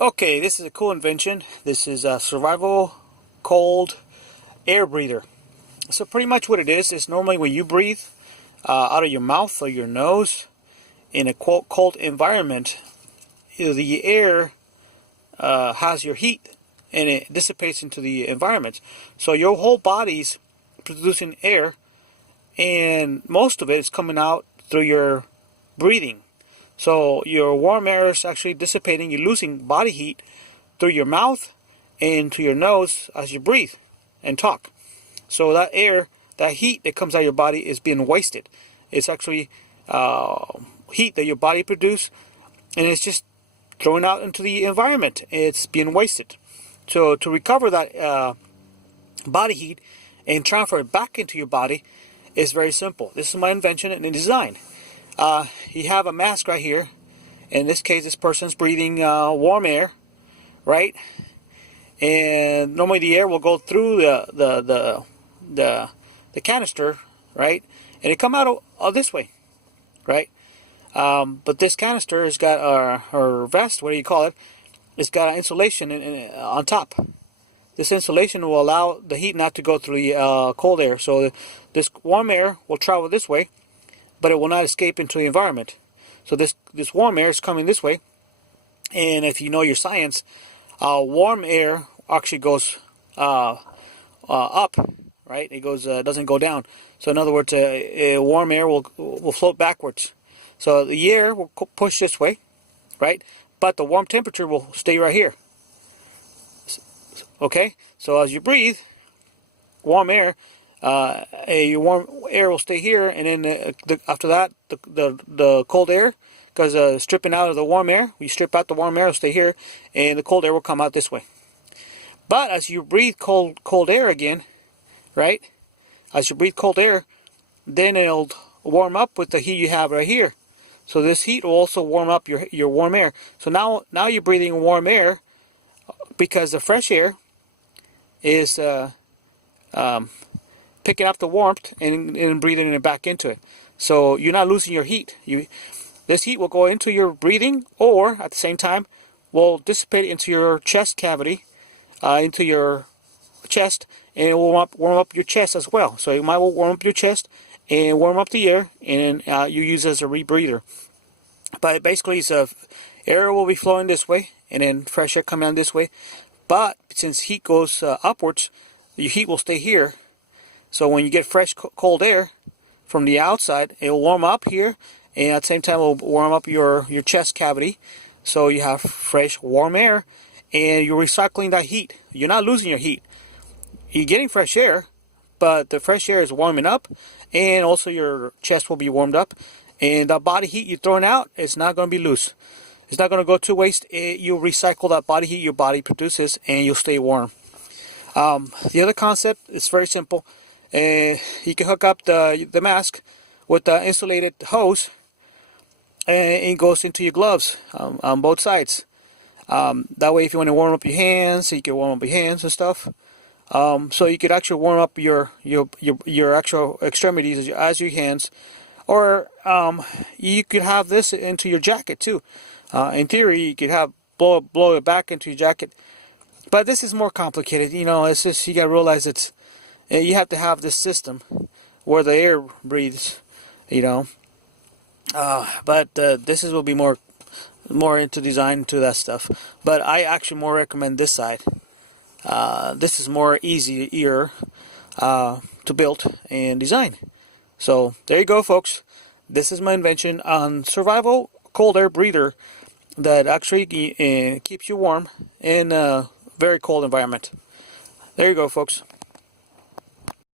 Okay, this is a cool invention. This is a survival cold air breather. So pretty much what it is normally when you breathe out of your mouth or your nose in a cold environment, the air has your heat and it dissipates into the environment. So your whole body's producing air, and most of it is coming out through your breathing. So your warm air is actually dissipating. You're losing body heat through your mouth and to your nose as you breathe and talk. So that air, that heat that comes out of your body is being wasted. It's actually heat that your body produces, and it's just thrown out into the environment. It's being wasted. So to recover that body heat and transfer it back into your body is very simple. This is my invention and design. You have a mask right here. In this case, this person's breathing warm air, right? And normally the air will go through the canister, right? And it come out this way, right? But this canister has got or vest, what do you call it? It's got an insulation on top. This insulation will allow the heat not to go through the cold air. So this warm air will travel this way, but it will not escape into the environment. So this warm air is coming this way, and if you know your science, warm air actually goes up, right? It goes doesn't go down. So in other words, warm air will float backwards. So the air will push this way, right? But the warm temperature will stay right here. Okay, so as you breathe, warm air. Your warm air will stay here, and then after that, the cold air, because stripping out of the warm air, we strip out the warm air, will stay here, and the cold air will come out this way. But as you breathe cold air again, right? As you breathe cold air, then it'll warm up with the heat you have right here. So this heat will also warm up your warm air. So now you're breathing warm air because the fresh air is picking up the warmth and breathing it back into it. So you're not losing your heat. This heat will go into your breathing, or at the same time will dissipate into your chest cavity, into your chest, and it will warm up your chest as well. So it might warm up your chest and warm up the air, and you use it as a rebreather. But basically, air will be flowing this way, and then fresh air coming out this way. But since heat goes upwards, your heat will stay here. So when you get fresh cold air from the outside, it will warm up here, and at the same time it will warm up your chest cavity. So you have fresh warm air, and you're recycling that heat. You're not losing your heat. You're getting fresh air, but the fresh air is warming up, and also your chest will be warmed up, and the body heat you're throwing out is not going to be loose. It's not going to go to waste. You'll recycle that body heat your body produces, and you'll stay warm. The other concept is very simple. You can hook up the mask with the insulated hose, and it goes into your gloves on both sides. That way, if you want to warm up your hands, you can warm up your hands and stuff. So you could actually warm up your actual extremities as your hands, or you could have this into your jacket too. In theory, you could blow it back into your jacket, but this is more complicated. You know, it's just you gotta realize you have to have this system where the air breathes. You know, but this will be more into design to that stuff. But I actually more recommend this side. This is more easier to build and design. So there you go, folks. This is my invention on survival cold air breather that actually keeps you warm in a very cold environment. There you go, folks.